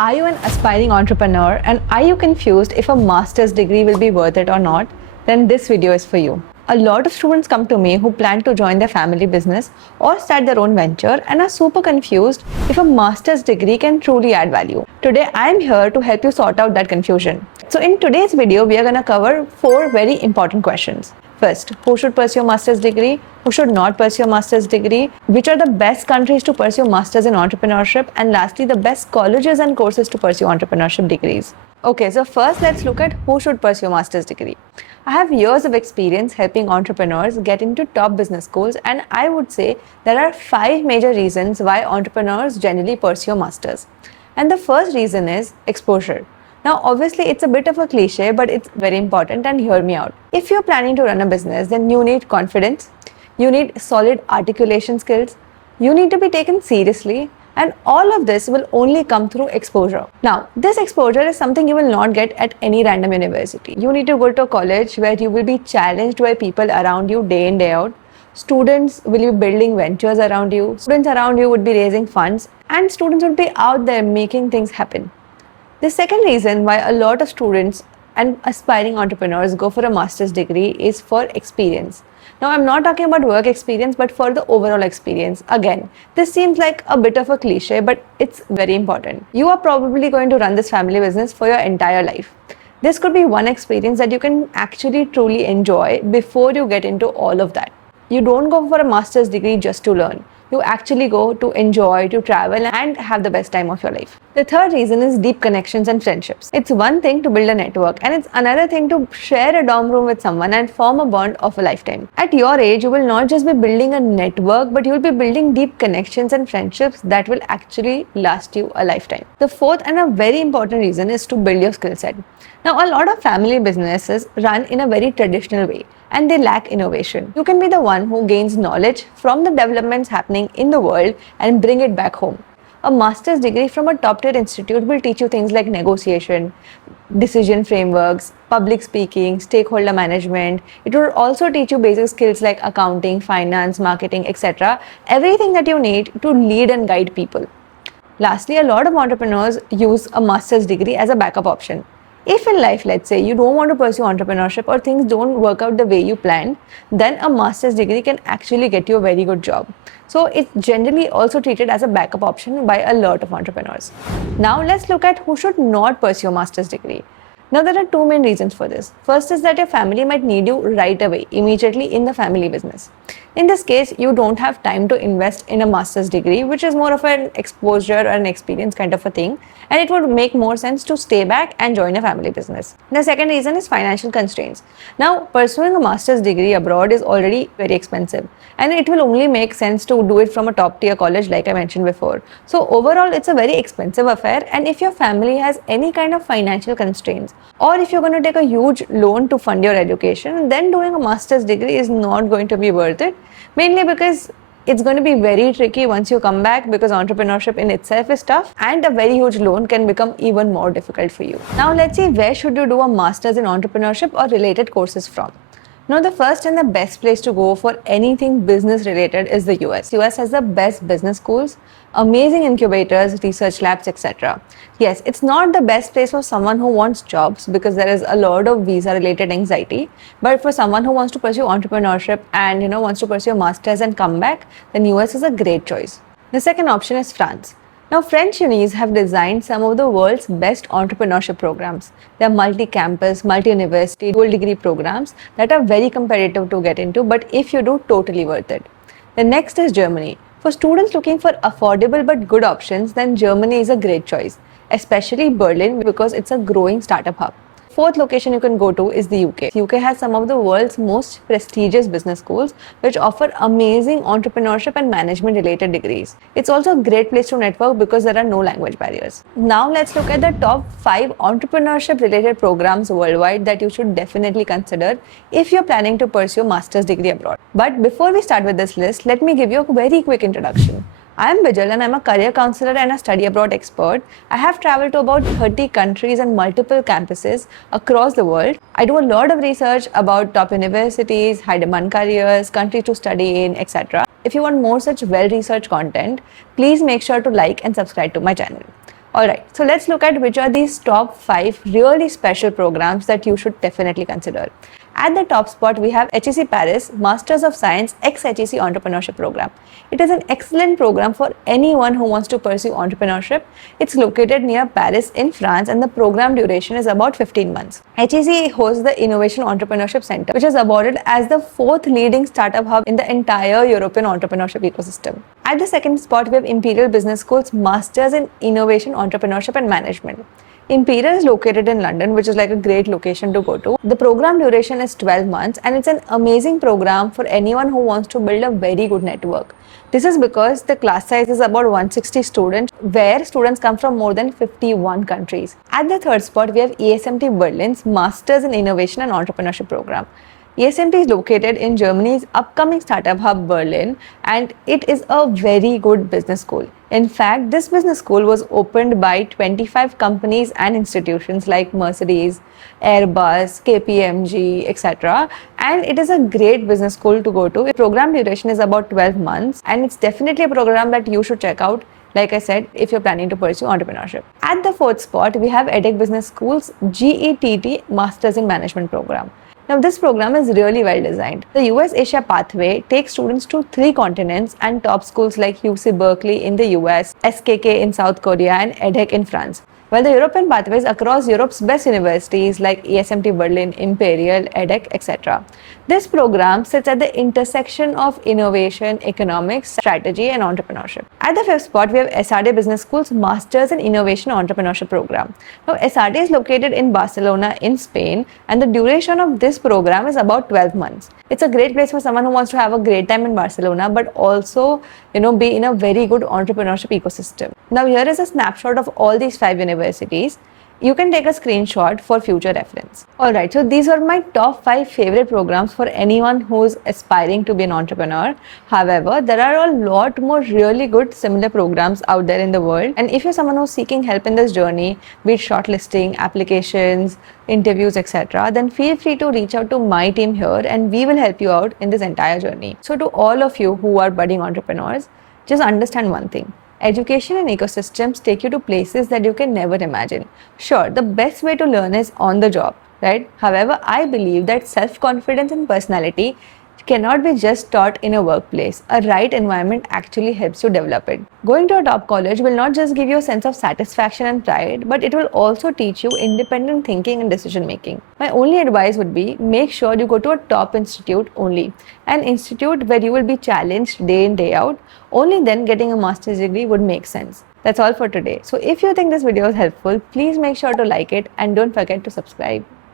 Are you an aspiring entrepreneur and are you confused if a master's degree will be worth it or not? Then this video is for you. A lot of students come to me who plan to join their family business or start their own venture and are super confused if a master's degree can truly add value. Today I am here to help you sort out that confusion. So in today's video, we are going to cover 4 very important questions. First, who should pursue a master's degree? Who should not pursue a master's degree? Which are the best countries to pursue masters in entrepreneurship? And lastly, the best colleges and courses to pursue entrepreneurship degrees. Okay, so first let's look at who should pursue a master's degree. I have years of experience helping entrepreneurs get into top business schools, and I would say there are 5 major reasons why entrepreneurs generally pursue a master's. And the first reason is exposure. Now, obviously, it's a bit of a cliche, but it's very important, and hear me out. If you're planning to run a business, then you need confidence, you need solid articulation skills, you need to be taken seriously, and all of this will only come through exposure. Now, this exposure is something you will not get at any random university. You need to go to a college where you will be challenged by people around you day in, day out. Students will be building ventures around you. Students around you would be raising funds, and students would be out there making things happen. The second reason why a lot of students and aspiring entrepreneurs go for a master's degree is for experience. Now, I'm not talking about work experience, but for the overall experience. Again, this seems like a bit of a cliche, but it's very important. You are probably going to run this family business for your entire life. This could be one experience that you can actually truly enjoy before you get into all of that. You don't go for a master's degree just to learn. You actually go to enjoy, to travel, and have the best time of your life. The third reason is deep connections and friendships. It's one thing to build a network, and it's another thing to share a dorm room with someone and form a bond of a lifetime. At your age, you will not just be building a network, but you will be building deep connections and friendships that will actually last you a lifetime. The fourth and a very important reason is to build your skill set. Now, a lot of family businesses run in a very traditional way, and they lack innovation. You can be the one who gains knowledge from the developments happening in the world and bring it back home. A master's degree from a top-tier institute will teach you things like negotiation, decision frameworks, public speaking, stakeholder management. It will also teach you basic skills like accounting, finance, marketing, etc. Everything that you need to lead and guide people. Lastly, a lot of entrepreneurs use a master's degree as a backup option. If in life, let's say, you don't want to pursue entrepreneurship or things don't work out the way you planned, then a master's degree can actually get you a very good job. So it's generally also treated as a backup option by a lot of entrepreneurs. Now let's look at who should not pursue a master's degree. Now there are 2 main reasons for this. First is that your family might need you right away, immediately in the family business. In this case, you don't have time to invest in a master's degree, which is more of an exposure or an experience kind of a thing, and it would make more sense to stay back and join a family business. The second reason is financial constraints. Now, pursuing a master's degree abroad is already very expensive, and it will only make sense to do it from a top tier college like I mentioned before. So overall, it's a very expensive affair, and if your family has any kind of financial constraints, or if you're going to take a huge loan to fund your education, then doing a master's degree is not going to be worth it, mainly because it's going to be very tricky once you come back, because entrepreneurship in itself is tough and a very huge loan can become even more difficult for you. Now let's see, where should you do a master's in entrepreneurship or related courses from? Now, the first and the best place to go for anything business related is the US. US has the best business schools, amazing incubators, research labs, etc. Yes, it's not the best place for someone who wants jobs because there is a lot of visa related anxiety, but for someone who wants to pursue entrepreneurship and wants to pursue a master's and come back, then US is a great choice. The second option is France. Now, French unis have designed some of the world's best entrepreneurship programs. They are multi-campus, multi-university, dual degree programs that are very competitive to get into, but if you do, totally worth it. The next is Germany. For students looking for affordable but good options, then Germany is a great choice, especially Berlin because it's a growing startup hub. Fourth location you can go to is the UK. UK has some of the world's most prestigious business schools which offer amazing entrepreneurship and management related degrees. It's also a great place to network because there are no language barriers. Now let's look at the top 5 entrepreneurship related programs worldwide that you should definitely consider if you're planning to pursue a master's degree abroad. But before we start with this list, let me give you a very quick introduction. I am Bijal and I'm a career counselor and a study abroad expert. I have traveled to about 30 countries and multiple campuses across the world. I do a lot of research about top universities, high demand careers, countries to study in, etc. If you want more such well-researched content, please make sure to like and subscribe to my channel. Alright, so let's look at which are these top 5 really special programs that you should definitely consider. At the top spot, we have HEC Paris Masters of Science ex-HEC Entrepreneurship Program. It is an excellent program for anyone who wants to pursue entrepreneurship. It's located near Paris in France and the program duration is about 15 months. HEC hosts the Innovation Entrepreneurship Center, which is awarded as the 4th leading startup hub in the entire European entrepreneurship ecosystem. At the second spot, we have Imperial Business School's Masters in Innovation, Entrepreneurship and Management. Imperial is located in London, which is like a great location to go to. The program duration is 12 months and it's an amazing program for anyone who wants to build a very good network. This is because the class size is about 160 students, where students come from more than 51 countries. At the third spot, we have ESMT Berlin's Masters in Innovation and Entrepreneurship Program. ESMT is located in Germany's upcoming startup hub Berlin, and it is a very good business school. In fact, this business school was opened by 25 companies and institutions like Mercedes, Airbus, KPMG, etc. And it is a great business school to go to. The program duration is about 12 months and it's definitely a program that you should check out. Like I said, if you're planning to pursue entrepreneurship. At the fourth spot, we have Edec Business School's GETT Masters in Management program. Now, this program is really well designed. The US Asia pathway takes students to 3 continents and top schools like UC Berkeley in the US, SKK in South Korea, and EDHEC in France. While the European pathways across Europe's best universities like ESMT Berlin, Imperial, EDHEC, etc. This program sits at the intersection of innovation, economics, strategy, and entrepreneurship. At the fifth spot, we have SRD Business School's Masters in Innovation Entrepreneurship program. Now, SRD is located in Barcelona in Spain, and the duration of this program is about 12 months. It's a great place for someone who wants to have a great time in Barcelona, but also, be in a very good entrepreneurship ecosystem. Now, here is a snapshot of all these 5 universities. You can take a screenshot for future reference. Alright, so these are my top 5 favorite programs for anyone who's aspiring to be an entrepreneur. However, there are a lot more really good similar programs out there in the world. And if you're someone who's seeking help in this journey, be it shortlisting, applications, interviews, etc., then feel free to reach out to my team here and we will help you out in this entire journey. So to all of you who are budding entrepreneurs, just understand one thing. Education and ecosystems take you to places that you can never imagine. Sure, the best way to learn is on the job, right? However, I believe that self-confidence and personality cannot be just taught in a workplace. A right environment actually helps you develop it. Going to a top college will not just give you a sense of satisfaction and pride, but it will also teach you independent thinking and decision making. My only advice would be make sure you go to a top institute only, an institute where you will be challenged day in, day out. Only then getting a master's degree would make sense. That's all for today. So if you think this video is helpful, please make sure to like it and don't forget to subscribe.